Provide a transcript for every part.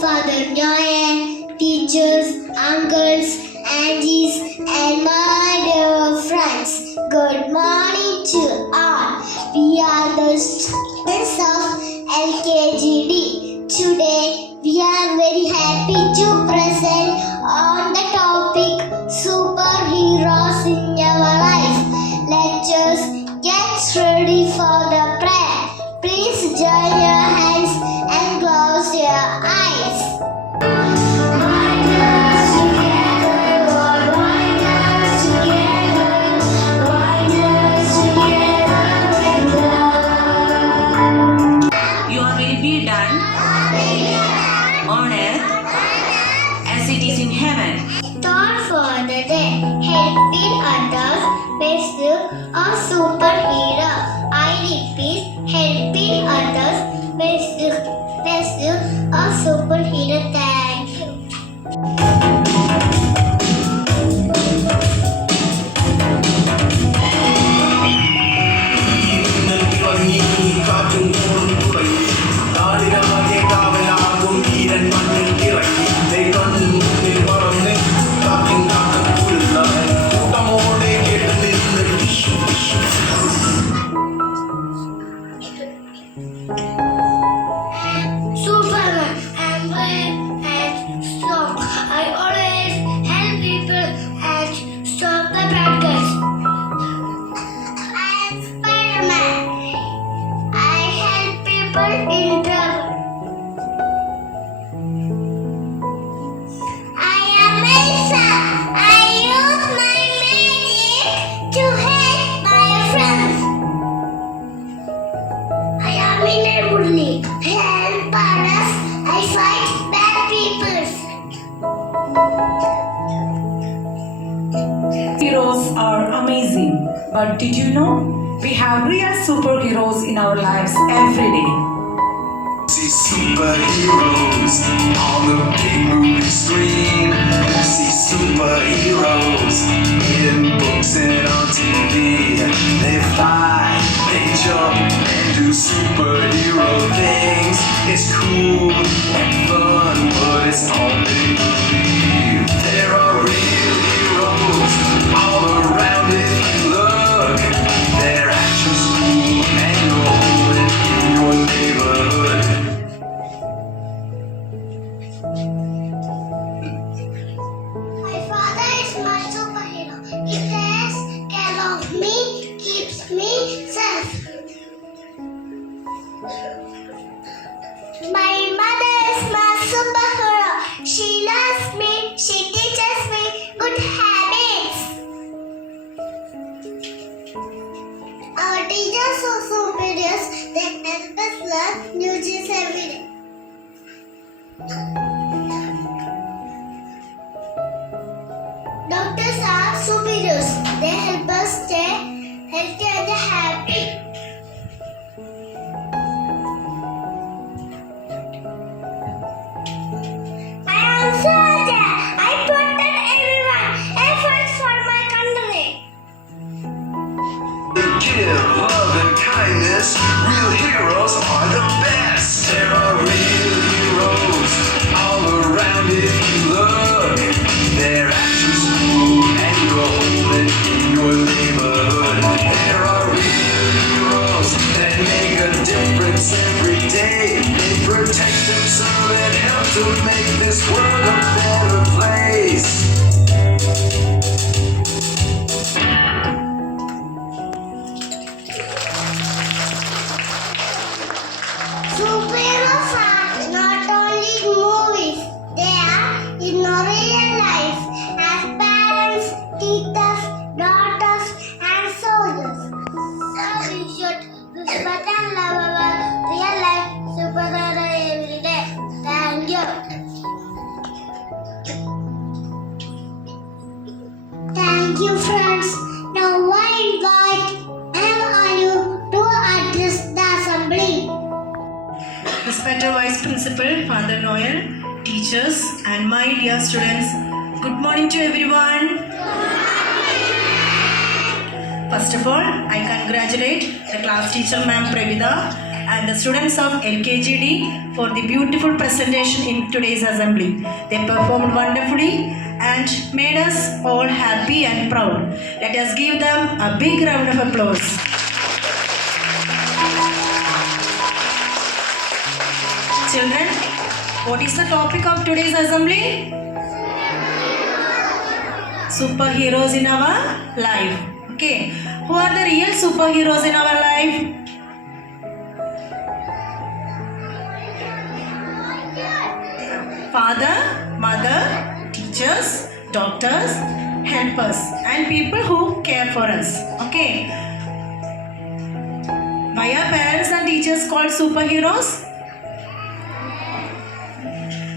Father Noel, teachers, uncles, aunties, and my dear friends. Good morning to all. We are the students of LKGD. Today, we are very happy to present on the topic superheroes in our life. Let us get ready for the prayer. Please join your hands and close your eyes. Your will be done on earth as it is in heaven. Thought for the day. Helping others makes you a superhero. I repeat, helping others makes you a superhero. Thank you. Superman, I'm brave and strong. I always help people and stop the bad guys. I'm Spider-Man. I help people in trouble. I am Elsa. I use my magic to help my friends. I am Inebully. Help others. I fight bad people. Heroes are amazing, but did you know we have real superheroes in our lives every day? See superheroes on the big movie screen. You see superheroes in books and on TV. They fly, they jump, and do superhero things. It's cool and fun, but it's all make believe. There are real heroes all around if you look. They're at your school and your home and in your neighborhood. My father is my superhero. He takes care of me, keeps me safe. My mother is my superhero. She loves me. She teaches me good habits. Our teachers are superheroes. They help us learn new things every day. Doctors are superheroes. They help us stay healthy and happy. I am soldier. I protect everyone. I fight for my country. To give love and kindness, real heroes are the best. There are real heroes all around if you look. They're at your school and your home and in your neighborhood. There are real heroes that make a difference every day. They protect them some and help to make this world a better place. Superheroes are not only in movies, they are in our real life as parents, teachers, daughters, and soldiers. So we should respect and love our real life superhero every day. Thank you. Thank you, friends. Now I invite Anu to address the assembly. Respected Vice Principal, Father Noel, teachers, and my dear students, good morning to everyone. First of all, I congratulate the class teacher Ma'am Pravida and the students of LKGD for the beautiful presentation in today's assembly. They performed wonderfully and made us all happy and proud. Let us give them a big round of applause. Children, what is the topic of today's assembly? Superheroes in our life. Okay, who are the real superheroes in our life? Father, mother, teachers, doctors, helpers, and people who care for us. Okay. Why are parents and teachers called superheroes?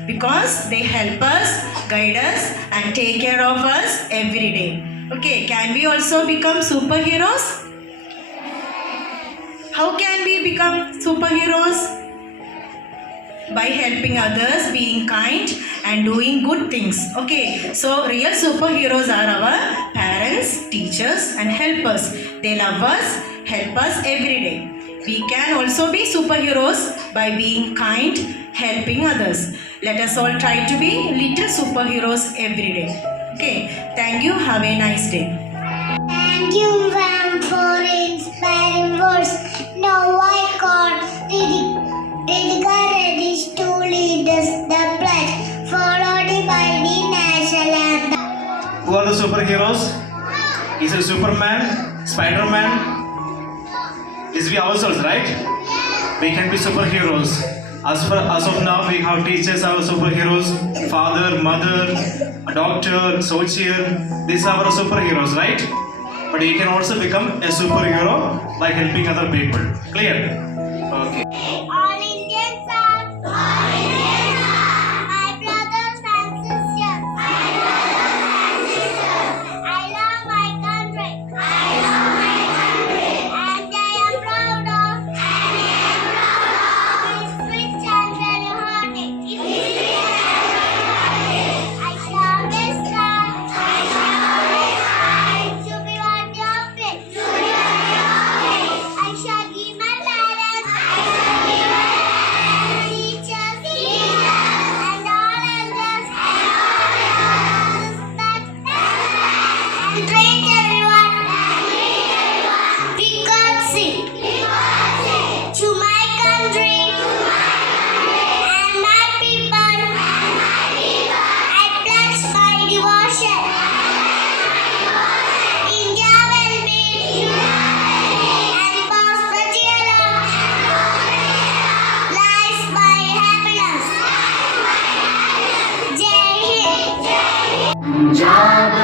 Because they help us, guide us, and take care of us every day. Okay, can we also become superheroes? How can we become superheroes? By helping others, being kind, and doing good things. Okay, so real superheroes are our parents, teachers, and helpers. They love us, help us every day. We can also be superheroes by being kind, helping others. Let us all try to be little superheroes every day. Okay, thank you. Have a nice day. Thank you, ma'am, for inspiring words. Now I call ready to lead us the pledge, followed by the national anthem. Who are the superheroes? Is it Superman? Spider-Man? Is we ourselves, right? We can be superheroes. As of now, we have teachers are superheroes, father, mother, doctor, soldier. These are our superheroes, right? But you can also become a superhero by helping other people. Clear? Okay. All Indians are my brothers and sisters. I love my country. And I am proud of its rich and very hearty. I shall always try to be worthy of it. I shall give my parents, teachers, and all others respect and treat everyone with courtesy to my country and my people. I pledge my devotion. India will be and prosperity alone lies my happiness. Jai Hind.